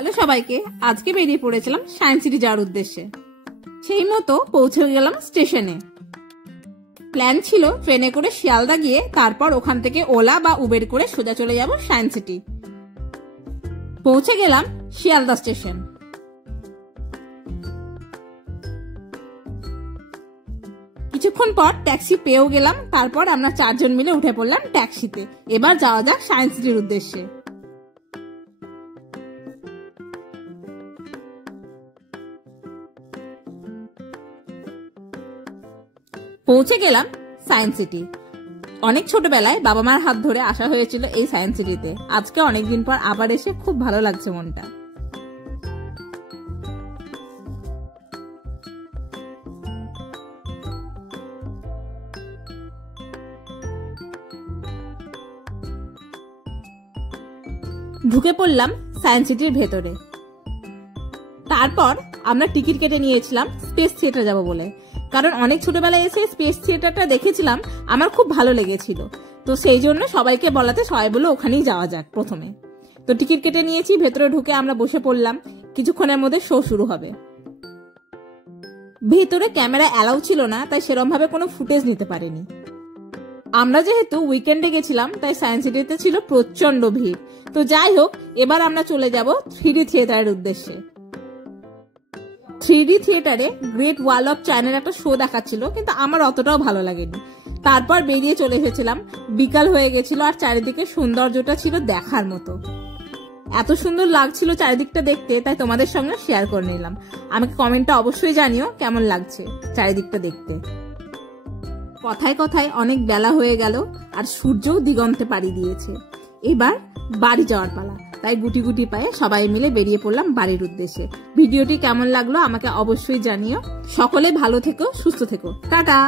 Hello সবাইকে, আজকে বেরিয়ে পড়েছিলাম সায়েন্স সিটি যাওয়ার উদ্দেশ্যে। সেই মতো পৌঁছে গেলাম স্টেশনে। প্ল্যান ছিল ট্রেনে করে শিয়ালদা গিয়ে তারপর ওখান থেকে ওলা বা উবের করে সোজা চলে যাব সায়েন্স সিটি। পৌঁছে গেলাম শিয়ালদা স্টেশন। কিছুক্ষণ পর ট্যাক্সি পেয়েও গেলাম। তারপর আমরা 4 জন মিলে উঠে পড়লাম ট্যাক্সিতে। এবার যাওয়া যাক সায়েন্স সিটির উদ্দেশ্যে। পৌঁছে গেলাম সায়েন্স সিটি। অনেক ছোটবেলায় বাবা মার হাত ধরে আসা হয়েছিল এই সায়েন্স সিটিতে। আজকে অনেকদিন পর আবার এসে খুব ভালো লাগছে মনটা। ঢুকে পড়লাম সায়েন্স সিটির ভেতরে। তারপর আমরা টিকিট কেটে নিয়েছিলাম স্পেস থিয়েটার যাব বলে, কারণ অনেক ছোটবেলায় এসে স্পেস থিয়েটারটা দেখেছিলাম, আমার খুব ভালো লেগেছিল। তো সেই জন্য সবাইকে বলাতে সবাই বলে ওখানেই যাওয়া যাক প্রথমে। তো টিকিট কেটে নিয়েছি, ভেতরে ঢুকে আমরা বসে পড়লাম। কিছুক্ষণের মধ্যে শো শুরু হবে। ভেতরে ক্যামেরা অ্যালাউ ছিল না, তাই সেরকম ভাবে কোনো ফুটেজ নিতে পারিনি। আমরা যেহেতু উইকেন্ডে গেছিলাম তাই সায়েন্স সিটিতে ছিল প্রচন্ড ভিড়। তো যাই হোক, এবার আমরা চলে যাব 3D থিয়েটারের উদ্দেশ্যে। 3D থিয়েটারে গ্রেট ওয়াল অফ চায়নার একটা শো দেখাচ্ছিল, কিন্তু আমার অতটাও ভালো লাগেনি। তারপর বেরিয়ে চলে এসেছিলাম। বিকাল হয়ে গেছিল আর চারিদিকে সৌন্দর্যটা ছিল দেখার মতো। এত সুন্দর লাগছিল চারিদিকটা দেখতে, তাই তোমাদের সঙ্গে শেয়ার করে নিলাম। আমাকে কমেন্টে অবশ্যই জানিও কেমন লাগছে চারিদিকটা দেখতে। কথায় কথায় অনেক বেলা হয়ে গেল আর সূর্যও দিগন্তে পাড়ি দিয়েছে। এবার বাড়ি যাওয়ার পালা, তাই গুটি গুটি পায়ে সবাই মিলে বেরিয়ে পড়লাম বাড়ির উদ্দেশ্যে। ভিডিওটি কেমন লাগলো আমাকে অবশ্যই জানিও। সকলে ভালো থেকো, সুস্থ থেকো। টাটা।